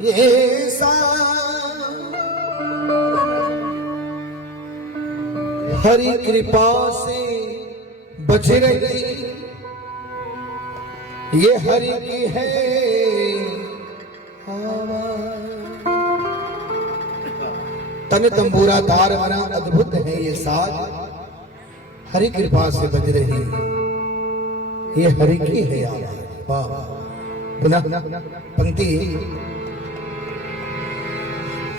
ये सा हरि कृपा से बच रही, ये हरि की है तन तंबूरा तार मना अद्भुत है ये साज, हरि कृपा से बज रही, ये हरि की है आवाज। वाह, पुनः पंक्ति।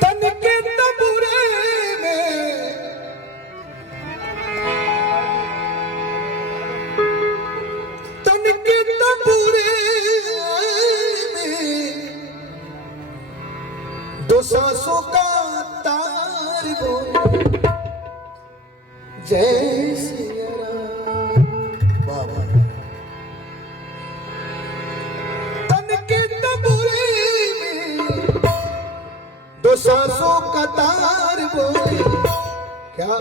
तन के तंबूरे में दो सांसों का तार बोले जय सिया राम। बाबा तन के तंबूरे में दो सांसों का तार बोले क्या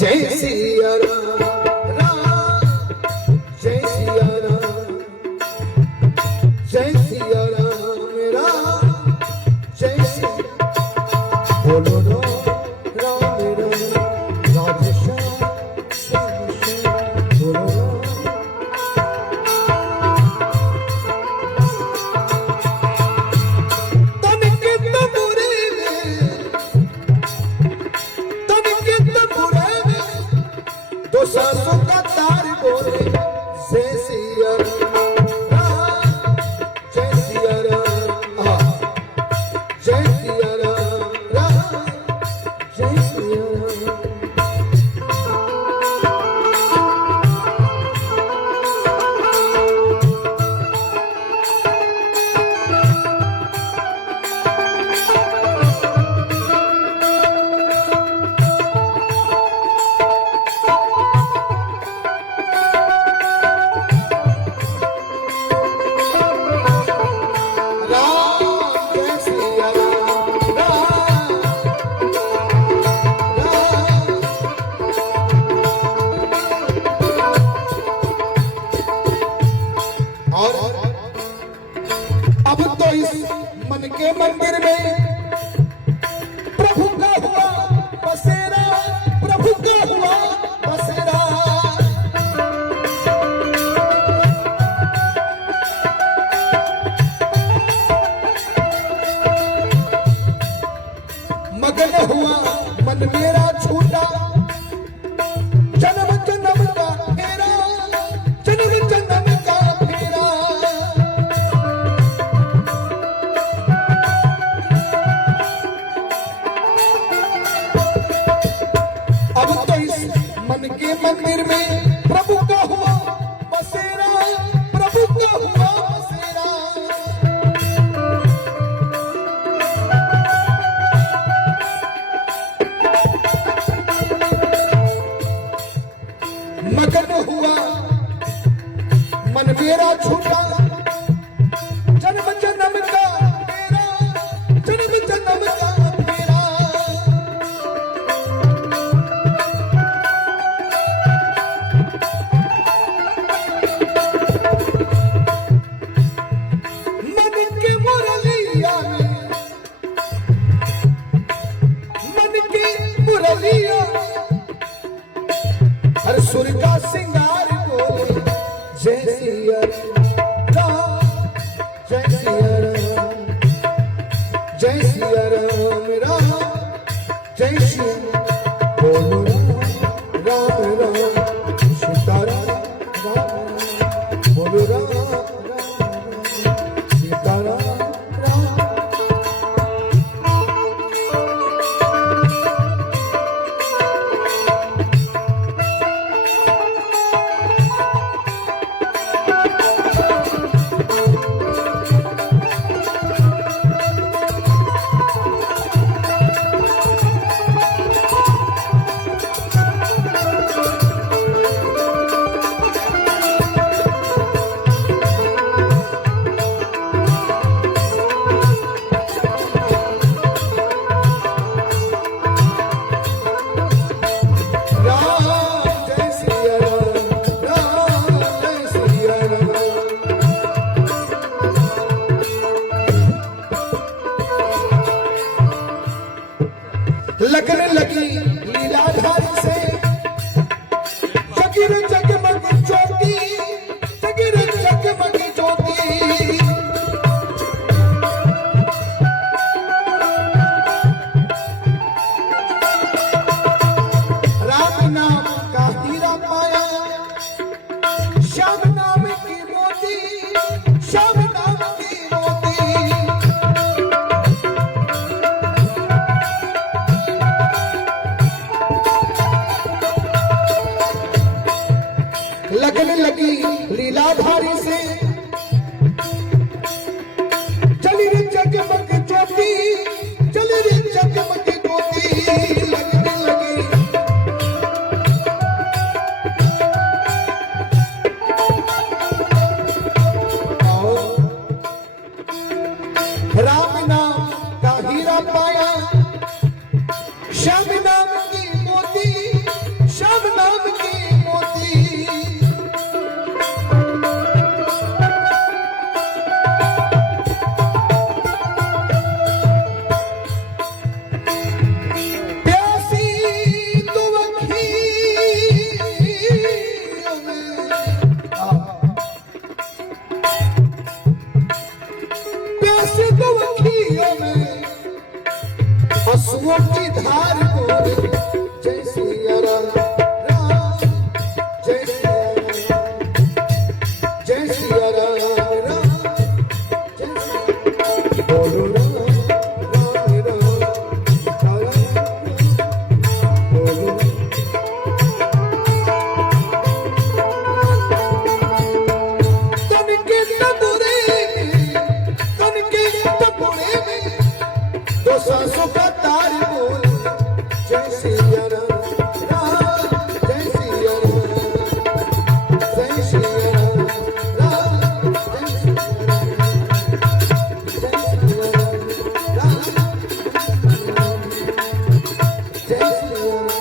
जय सिया राम, राम जय सिया राम, जय सिया राम, राम जय सिया। बोलो रो राम राम राधे श्याम श्याम श्याम, बोलो तन के तंबूरे में, तन के तंबूरे में दो सांसों का तार बोले जय सिया राम, जय सिया राम, जय सिया राम, जय सिया राम। अब तो इस मन के मंदिर में प्रभु का हुआ बसेरा, प्रभु का हुआ बसेरा। मगन हुआ मन मेरा छूटा, जन्म जन्म का फेरा, जन्म जन्म का फेरा। अब तो इस मन के मंदिर में प्रभु का हुआ बसेरा, प्रभु का हुआ बसेरा। मगन हुआ मन मेरा छूटा, जन्म जन्म का फेरा, जन्म जन्म का फेरा। मन के मुरलिया में, मन के मुरलिया हर सुर का सिंगार बोले जय सिया राम, जय सिया राम, जय सिया राम, राम जय सिया। बोलो राम राम सीताराम, राम राम बोलो राम राम सीताराम राम। लगने लगी लीलाधारी से जगिर जगमग ज्योति, जगिर जगमग ज्योति। राम नाम का हीरा पाया, श्याम नाम की मोती, श्याम नाम की मोती। लगने लगी लीलाधारी से चली रे जगमग ज्योति, चली रे जगमग ज्योति। लगने लगी राम नाम का हीरा पाया, श्याम नाम की मोती, श्याम नाम की मोती। आंसुओं की धार बोले जय सिया राम, जय सिया राम, जय सिया राम, जय सिया बोलो राम राम बोलो। तन के तबूरे में दो सांसों का तार बोल जय सिया राम, जय सिया राम, जय सिया राम, जय सिया राम, जय सिया राम।